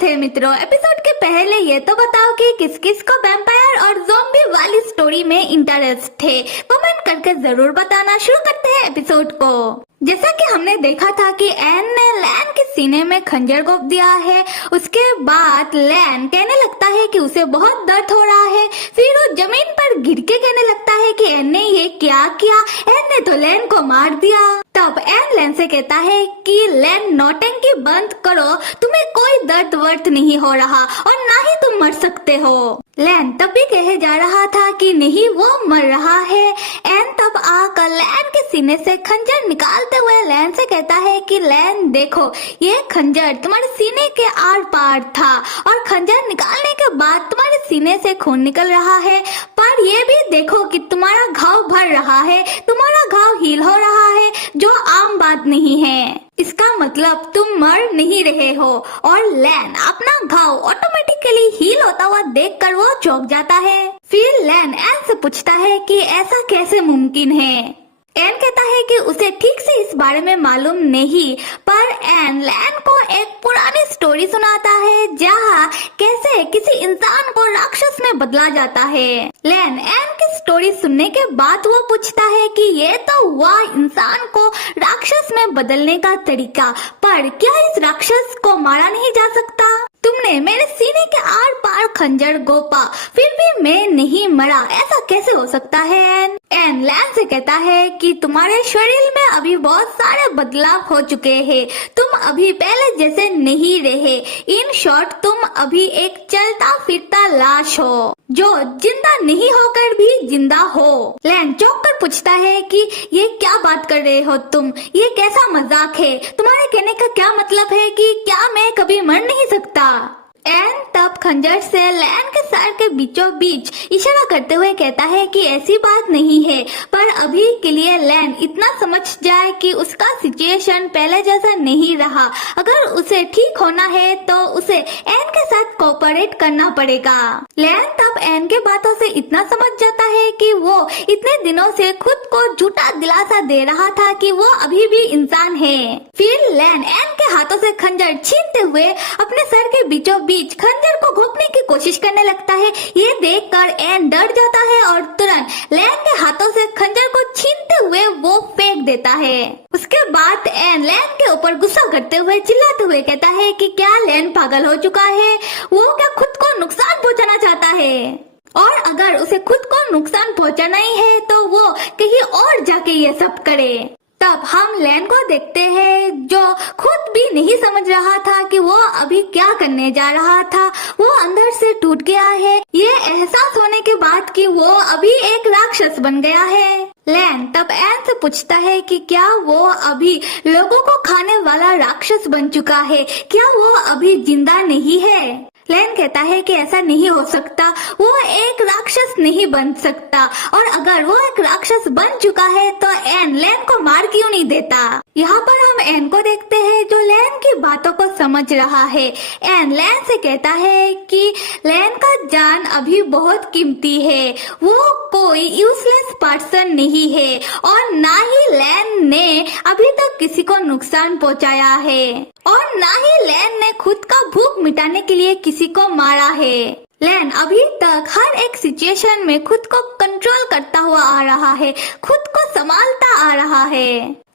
स्वागत है मित्रों। एपिसोड के पहले ये तो बताओ कि किस किस को वैम्पायर और ज़ॉम्बी वाली स्टोरी में इंटरेस्ट है। कमेंट करके जरूर बताना। शुरू करते हैं एपिसोड को। जैसा कि हमने देखा था कि एन ने लैन के सीने में खंजर घोंप दिया है। उसके बाद लैन कहने लगता है कि उसे बहुत दर्द हो रहा है। फिर वो जमीन पर गिर के कहने लगता है कि एन ने ये क्या किया, एन ने तो लैन को मार दिया। तब एन लैन से कहता है कि लैन नौटंकी बंद करो, तुम्हें कोई दर्द वर्द नहीं हो रहा और ना ही तुम मर सकते हो। लैन तब भी कहे जा रहा था कि नहीं वो मर रहा है। एन तब आकर लैन के सीने से खंजर निकालते हुए लैन से कहता है कि लैन देखो, ये खंजर तुम्हारे सीने के आर पार था और खंजर निकालने के बाद तुम्हारे सीने से खून निकल रहा है, पर ये भी देखो कि तुम्हारा घाव भर रहा है, तुम्हारा घाव हील हो रहा है, जो आम बात नहीं है। इसका मतलब तुम मर नहीं रहे हो। और लैन अपना घाव ऑटोमेटिकली हील होता हुआ देखकर वो चौंक जाता है। फिर लैन एन से पूछता है कि ऐसा कैसे मुमकिन है। एन कहता है कि उसे ठीक से इस बारे में मालूम नहीं, पर एन लैन को एक पुरानी स्टोरी सुनाता है जहाँ कैसे किसी इंसान को राक्षस में बदला जाता है। लैन एन की स्टोरी सुनने के बाद वो पूछता है कि ये तो हुआ इंसान को राक्षस में बदलने का तरीका, पर क्या इस राक्षस को मारा नहीं जा सकता? तुमने मेरे सीने के आर पार खंजर घोंपा, फिर भी मैं नहीं मरा, ऐसा कैसे हो सकता है? एन लैन से कहता है कि तुम्हारे शरीर में अभी बहुत सारे बदलाव हो चुके हैं, तुम अभी पहले जैसे नहीं रहे। इन शॉर्ट तुम अभी एक चलता फिरता लाश हो, जो जिंदा नहीं होकर भी जिंदा हो। लैन चौंक कर पूछता है कि ये क्या बात कर रहे हो तुम, ये कैसा मजाक है? तुम्हारे कहने का क्या मतलब है कि क्या मैं कभी मर नहीं सकता? एन तब खंजर से लैन के सर के बीचों बीच इशारा करते हुए कहता है कि ऐसी बात नहीं है, पर अभी के लिए लैन इतना समझ जाए कि उसका सिचुएशन पहले जैसा नहीं रहा। अगर उसे ठीक होना है तो उसे एन के साथ कोऑपरेट करना पड़ेगा। लैन तब एन के बातों से इतना समझ जाता है कि वो इतने दिनों से खुद को झूठा दिलासा दे रहा था कि वो अभी भी इंसान है। फिर लैन एन के हाथों से खंजर छीनते हुए अपने सर के बीचों बीच खंजर को घोंपने की कोशिश करने लगता है। ये देखकर एन डर जाता है और तुरंत लैन के हाथों से खंजर को छीनते हुए वो फेंक देता है। उसके बाद एन लैन के ऊपर गुस्सा करते हुए चिल्लाते हुए कहता है कि क्या लैन पागल हो चुका है? वो क्या खुद को नुकसान पहुंचाना चाहता है? और अगर उसे खुद को नुकसान पहुंचाना ही है तो वो कहीं और जाके ये सब करे। तब हम लैन को देखते हैं जो खुद भी नहीं समझ रहा था कि वो अभी क्या करने जा रहा था। वो अंदर से टूट गया है, ये एहसास होने के बाद कि वो अभी एक राक्षस बन गया है। लैन तब एन से पूछता है कि क्या वो अभी लोगों को खाने वाला राक्षस बन चुका है, क्या वो अभी जिंदा नहीं है? लैन कहता है कि ऐसा नहीं हो सकता, वो एक राक्षस नहीं बन सकता, और अगर वो एक राक्षस बन चुका है तो एन लैन को मार क्यों नहीं देता? यहाँ पर हम एन को देखते हैं जो लैन की बातों को समझ रहा है। एन लैन से कहता है कि लैन का जान अभी बहुत कीमती है, वो कोई यूजलेस पर्सन नहीं है और ना ही लैन ने अभी तक किसी को नुकसान पहुँचाया है और ना ही लैन ने खुद का भूख मिटाने के लिए किसी को मारा है। लैन अभी तक हर एक सिचुएशन में खुद को कंट्रोल करता हुआ आ रहा है, खुद को संभालता आ रहा है।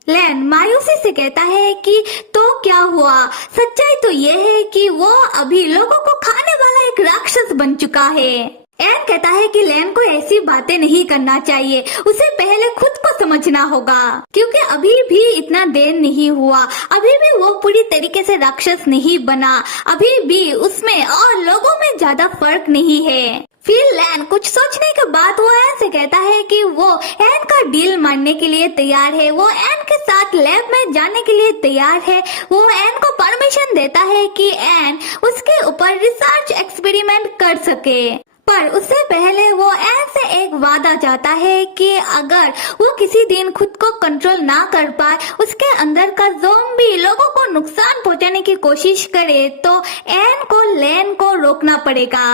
लैन मायूसी से कहता है कि तो क्या हुआ? सच्चाई तो ये है कि वो अभी लोगों को खाने वाला एक राक्षस बन चुका है। एन कहता है कि लैन को ऐसी बातें नहीं करना चाहिए, उसे पहले खुद को समझना होगा, क्योंकि अभी भी इतना देर नहीं हुआ, अभी भी वो पूरी तरीके से राक्षस नहीं बना, अभी भी उसमें और लोगों में ज्यादा फर्क नहीं है। फिर लैन कुछ सोचने के बाद वो एन से कहता है कि वो एन का डील मानने के लिए तैयार है, वो एन के साथ लैब में जाने के लिए तैयार है। वो एन को परमिशन देता है कि एन उसके ऊपर रिसर्च एक्सपेरिमेंट कर सके, पर उससे पहले वो एन से एक वादा चाहता है कि अगर वो किसी दिन खुद को कंट्रोल ना कर पाए, उसके अंदर का ज़ॉम्बी लोगों को नुकसान पहुंचाने की कोशिश करे तो एन को लैन को रोकना पड़ेगा।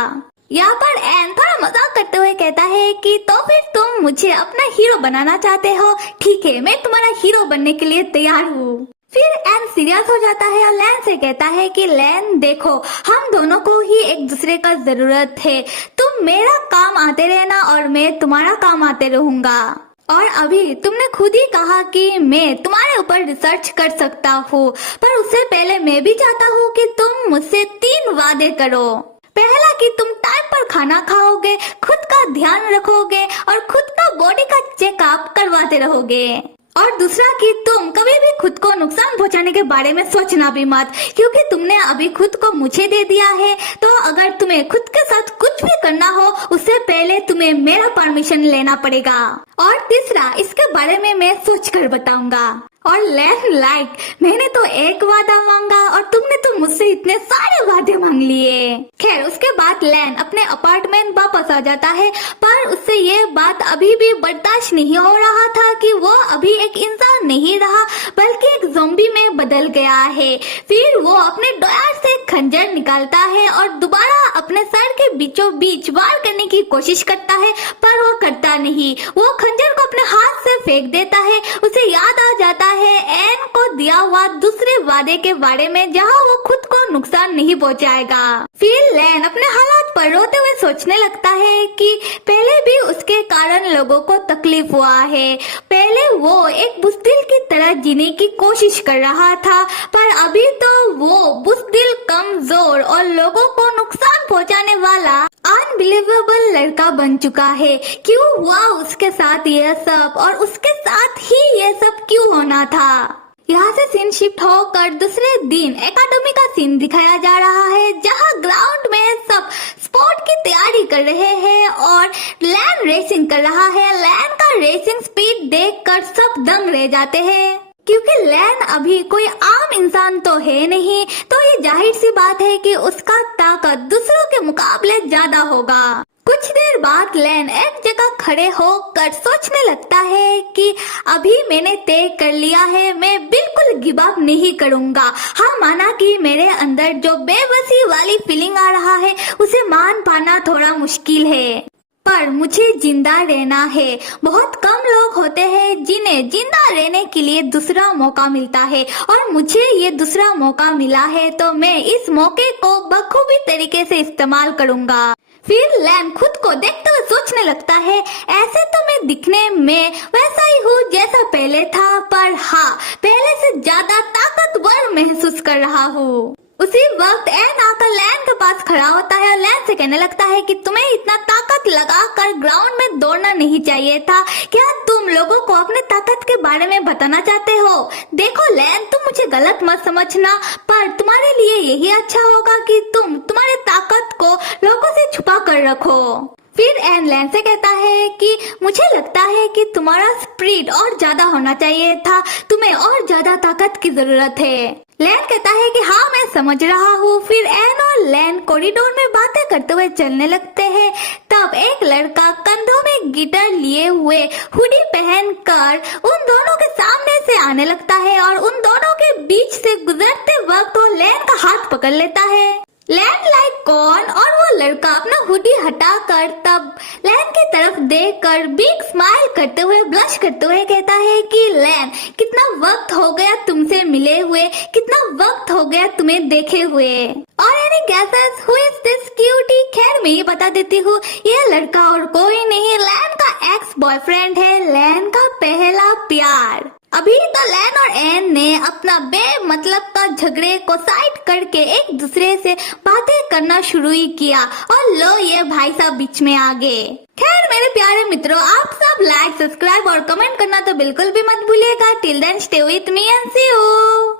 यहाँ पर एन थोड़ा मजाक करते हुए कहता है कि तो फिर तुम मुझे अपना हीरो बनाना चाहते हो? ठीक है, मैं तुम्हारा हीरो बनने के लिए तैयार हूँ। फिर एन सीरियस हो जाता है और लैन से कहता है कि लैन देखो, हम दोनों को ही एक दूसरे का जरूरत है। तुम मेरा काम आते रहना और मैं तुम्हारा काम आते रहूंगा। और अभी तुमने खुद ही कहा कि मैं तुम्हारे ऊपर रिसर्च कर सकता हूँ, पर उससे पहले मैं भी चाहता हूँ कि तुम मुझसे 3 वादे करो। पहला कि तुम टाइम पर खाना खाओगे, खुद का ध्यान रखोगे और खुद का बॉडी का चेकअप करवाते रहोगे। और दूसरा कि तुम कभी भी खुद को नुकसान पहुंचाने के बारे में सोचना भी मत, क्योंकि तुमने अभी खुद को मुझे दे दिया है। तो अगर तुम्हें खुद के साथ कुछ भी करना हो, उससे पहले तुम्हें मेरा परमिशन लेना पड़ेगा। और तीसरा, इसके बारे में मैं सोच कर बताऊंगा। और लैन मैंने तो एक वादा मांगा और तुमने तो मुझसे इतने सारे वादे मांग लिए। खैर, उसके बाद लैन अपने अपार्टमेंट वापस आ जाता है, पर उससे ये बात अभी भी बर्दाश्त नहीं हो रहा था कि वो अभी एक इंसान नहीं रहा बल्कि एक ज़ॉम्बी में बदल गया है। फिर वो अपने ड्रॉयर से खंजर निकालता है और दोबारा अपने सर के बीचों बीच वार करने की कोशिश करता है, पर वो करता नहीं। वो खंजर को अपने हाथ से फेंक देता है। उसे याद आ जाता है एन को दिया हुआ दूसरे वादे के बारे में, जहां वो खुद को नुकसान नहीं पहुंचाएगा। फिर लैन अपने हालात पर रोते हुए सोचने लगता है कि पहले भी उसके कारण लोगों को तकलीफ हुआ है। पहले वो एक बुज़दिल की तरह जीने की कोशिश कर रहा था, पर अभी तो वो बुज़दिल, कमजोर और लोगों को नुकसान पहुंचाने वाला अनबिलीवेबल लड़का बन चुका है। क्यों हुआ उसके साथ यह सब, और उसके साथ ही यह सब क्यों होना था। यहाँ से सीन शिफ्ट होकर दूसरे दिन एकेडमी का सीन दिखाया जा रहा है, जहाँ ग्राउंड में सब स्पोर्ट की तैयारी कर रहे हैं और लैन रेसिंग कर रहा है। लैन का रेसिंग स्पीड देखकर सब दंग रह जाते हैं, क्योंकि लैन अभी कोई आम इंसान तो है नहीं, तो ये जाहिर सी बात है कि उसका ताकत दूसरों के मुकाबले ज्यादा होगा। कुछ देर बाद लैन एक जगह खड़े होकर सोचने लगता है कि अभी मैंने तय कर लिया है, मैं बिल्कुल गिव अप नहीं करूंगा। हाँ, माना कि मेरे अंदर जो बेबसी वाली फीलिंग आ रहा है उसे मान पाना थोड़ा मुश्किल है, पर मुझे जिंदा रहना है। बहुत कम लोग होते हैं जिन्हें जिंदा रहने के लिए दूसरा मौका मिलता है, और मुझे ये दूसरा मौका मिला है, तो मैं इस मौके को बखूबी तरीके से इस्तेमाल करूंगा। फिर लैन खुद को देखते हुए सोचने लगता है, ऐसे तो मैं दिखने में वैसा ही हूँ जैसा पहले था, पर हाँ, पहले से ज्यादा ताकतवर महसूस कर रहा हूँ। उसी वक्त एन आकर लैन के पास खड़ा होता है और लैन से कहने लगता है कि तुम्हें इतना ताकत लगाकर ग्राउंड में दौड़ना नहीं चाहिए था। क्या तुम लोगों को अपने ताकत के बारे में बताना चाहते हो? देखो लैन, तुम मुझे गलत मत समझना, पर तुम्हारे लिए यही अच्छा होगा कि तुम तुम्हारे ताकत को लोगों से छुपा कर रखो। फिर एन लैन से कहता है कि मुझे लगता है कि तुम्हारा स्पीड और ज्यादा होना चाहिए था, तुम्हें और ज्यादा ताकत की जरूरत है। लैन कहता है कि हाँ, मैं समझ रहा हूँ। फिर एन और लैन कॉरिडोर में बातें करते हुए चलने लगते हैं। तब एक लड़का कंधों में गिटार लिए हुए हुडी पहनकर उन दोनों के सामने से आने लगता है और उन दोनों के बीच से गुजरते वक्त वो लैन का हाथ पकड़ लेता है। लैन लाइक कौन, और वो लड़का अपना हुडी हटाकर तब लैन की तरफ देखकर बिग स्माइल करते हुए, ब्लश करते हुए कहता है कि लैन, कितना वक्त हो गया तुमसे मिले हुए, कितना वक्त हो गया तुम्हें देखे हुए। और any guesses who is this cutie? खैर, मैं ये बता देती हूँ, ये लड़का और कोई नहीं, लैन का एक्स बॉयफ्रेंड है, लैन का पहला प्यार। अभी तो लैन और एन ने अपना बेमतलब का झगड़े को साइड करके एक दूसरे से बातें करना शुरू ही किया, और लो ये भाई साहब बीच में आ गए। खैर मेरे प्यारे मित्रों, आप सब लाइक, सब्सक्राइब और कमेंट करना तो बिल्कुल भी मत भूलिएगा। Till then stay with me and see you.